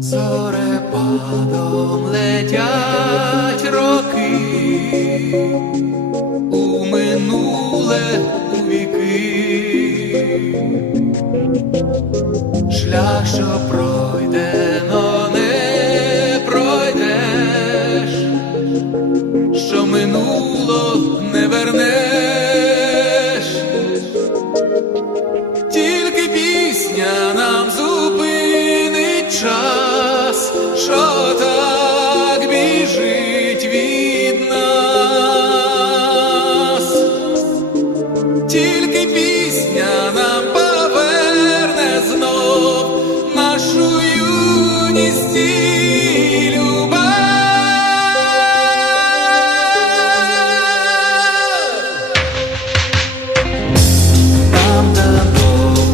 Зорепадом летять роки. У минуле у віки, шлях, що пройдено не пройдеш, що минуло не вернеш. що так біжить від нас, тільки пісня нам поверне знов нашу юність.